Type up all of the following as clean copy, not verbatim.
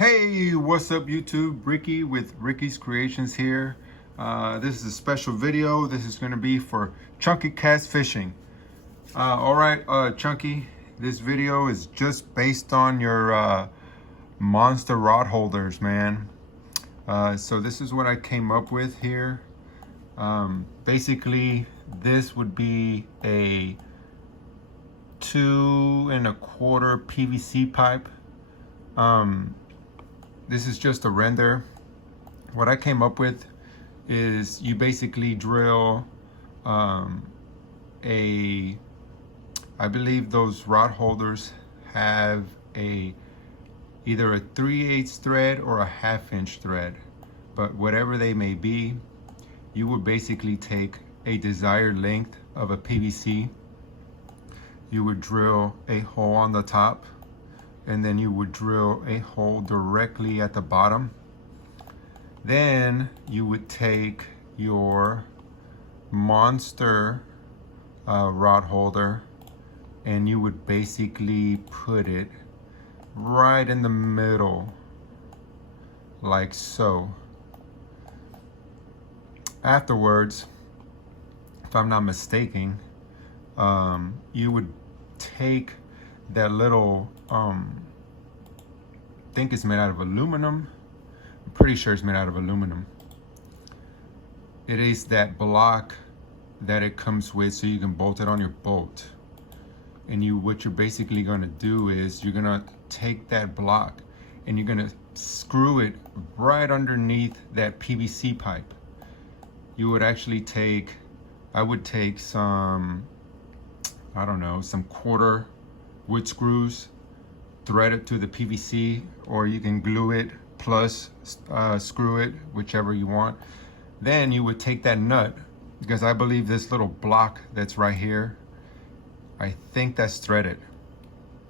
Hey, what's up YouTube? Ricky with Ricky's Creations here. This is a special video. This is going to be for Chunky Cast Fishing. Alright, Chunky, this video is just based on your monster rod holders, man. So this is what I came up with here. Basically, this would be a 2 1/4 PVC pipe. This is just a render. What I came up with is you basically drill I believe those rod holders have either a 3/8 thread or a 1/2 inch thread, but whatever they may be, you would basically take a desired length of a PVC. You would drill a hole on the top, and then you would drill a hole directly at the bottom. Then you would take your monster rod holder and you would basically put it right in the middle, like so. Afterwards, if I'm not mistaken, you would take that little I think it's made out of aluminum. I'm pretty sure it's made out of aluminum. It is that block that it comes with, so you can bolt it on your boat. And what you're basically going to do is you're going to take that block and you're going to screw it right underneath that PVC pipe. You would actually I would take some, I don't know, some quarter wood screws, thread it to the PVC, or you can glue it plus screw it, whichever you want. Then you would take that nut, because I believe this little block that's right here, I think that's threaded.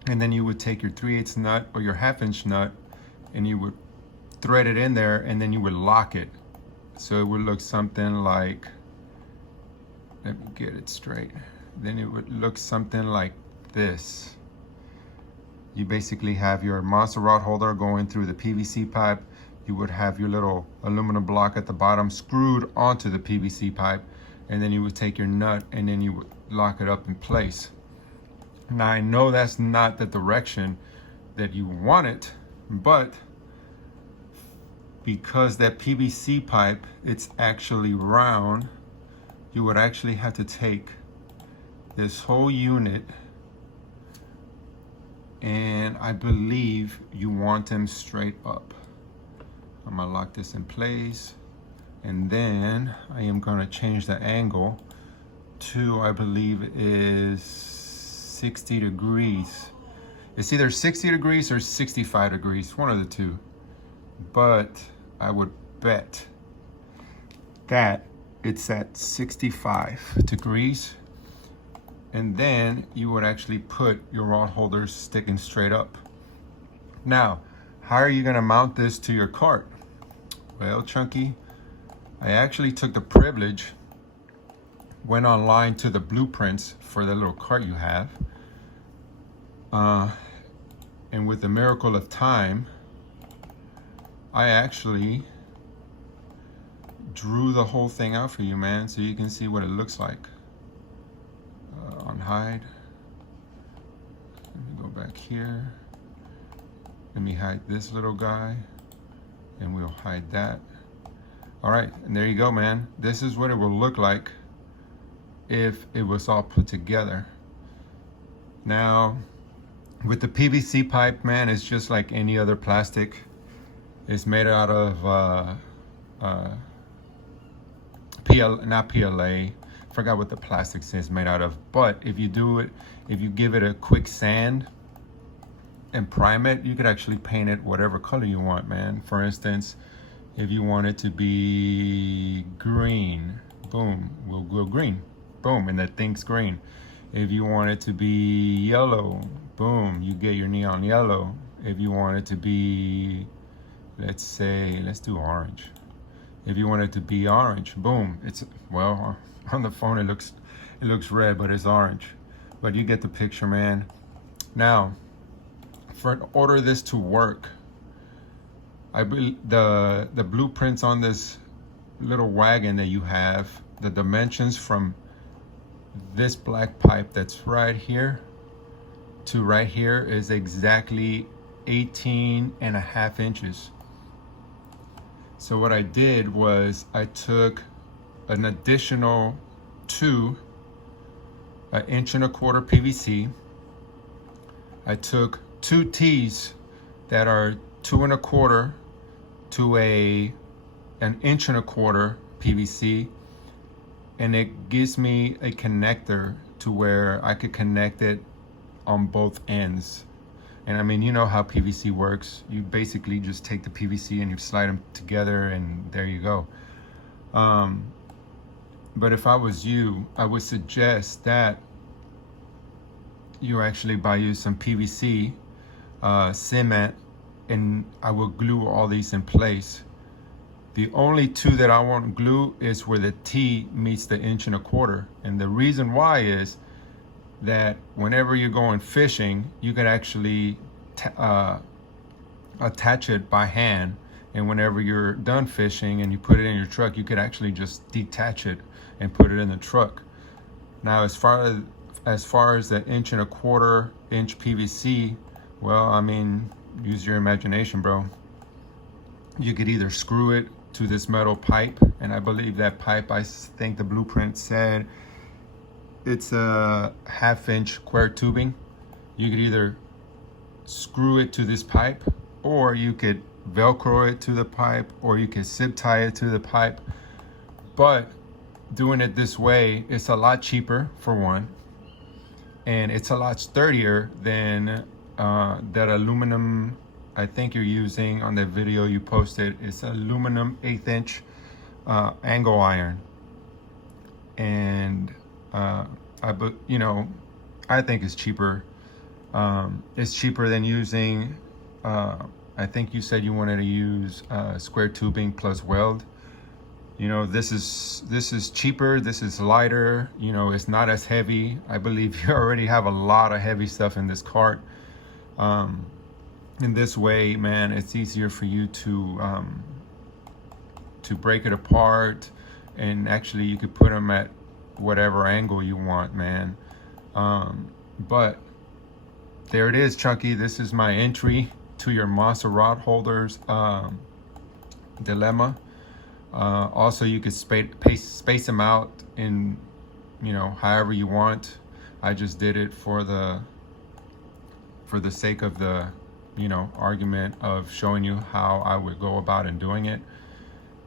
And then you would take your 3/8 nut or your 1/2 inch nut and you would thread it in there, and then you would lock it. So it would look something like, let me get it straight. Then it would look something like this. You basically have your monster rod holder going through the PVC pipe. You would have your little aluminum block at the bottom screwed onto the PVC pipe, and then you would take your nut and then you would lock it up in place. Now I know that's not the direction that you want it, but because that PVC pipe, it's actually round, you would actually have to take this whole unit, and I believe you want them straight up. I'm gonna lock this in place, and then I am gonna change the angle to, I believe it is 60 degrees. It's either 60 degrees or 65 degrees, one of the two. But I would bet that it's at 65 degrees. And then you would actually put your rod holders sticking straight up. Now, how are you gonna mount this to your cart? Well, Chunky, I actually took the privilege, went online to the blueprints for the little cart you have. And with the miracle of time, I actually drew the whole thing out for you, man, so you can see what it looks like. On hide. Let me go back here. Let me hide this little guy, and we'll hide that. All right, and there you go, man. This is what it will look like if it was all put together. Now, with the PVC pipe, man, it's just like any other plastic. It's made out of not PLA. Forgot what the plastic is made out of. But if you give it a quick sand and prime it, you could actually paint it whatever color you want, man. For instance, if you want it to be green, boom, we'll go green, boom, and that thing's green. If you want it to be yellow, boom, you get your neon yellow. If you want it to be, let's do orange. If you want it to be orange, boom, it's, well, on the phone it looks red, but it's orange. But you get the picture, man. Now, for in order this to work, the blueprints on this little wagon that you have, the dimensions from this black pipe that's right here to right here is exactly 18.5 inches. So what I did was I took an additional 1.25 inches PVC. I took 2 T's that are 2.25 to an 1.25 inches PVC, and it gives me a connector to where I could connect it on both ends. And I mean, you know how PVC works. You basically just take the PVC and you slide them together and there you go. But if I was you, I would suggest that you actually buy you some PVC cement, and I will glue all these in place. The only 2 that I won't glue is where the T meets the 1.25 inches. And the reason why is that whenever you're going fishing, you can actually attach it by hand. And whenever you're done fishing and you put it in your truck, you could actually just detach it and put it in the truck. Now, as far as the 1.25 inch PVC, well, I mean, use your imagination, bro. You could either screw it to this metal pipe, and I believe that pipe, I think the blueprint said it's a 1/2 inch square tubing. You could either screw it to this pipe, or you could Velcro it to the pipe, or you could zip tie it to the pipe. But doing it this way, it's a lot cheaper for one, and it's a lot sturdier than that aluminum I think you're using on the video you posted. It's aluminum 1/8 inch angle iron, and I think it's cheaper. It's cheaper than using. I think you said you wanted to use square tubing plus weld. You know, this is cheaper. This is lighter. You know, it's not as heavy. I believe you already have a lot of heavy stuff in this cart. In this way, man, it's easier for you to break it apart, and actually you could put them at whatever angle you want, man. But there it is, Chunky. This is my entry to your Masa rod holders dilemma. Also, you could space them out in, you know, however you want. I just did it for the sake of the, you know, argument of showing you how I would go about in doing it.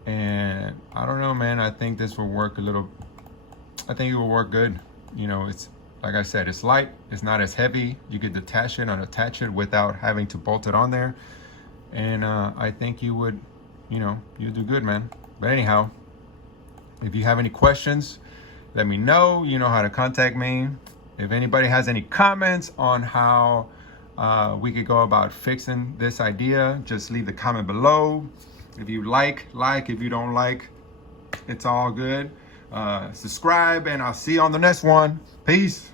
And I don't know, man, I think this will work I think it will work good. You know, it's like I said, it's light, it's not as heavy. You could detach it and attach it without having to bolt it on there. And I think you would, you know, you do good, man. But anyhow, if you have any questions, let me know. You know how to contact me. If anybody has any comments on how we could go about fixing this idea, just leave the comment below. If you like. If you don't like, it's all good. Subscribe, and I'll see you on the next one. Peace.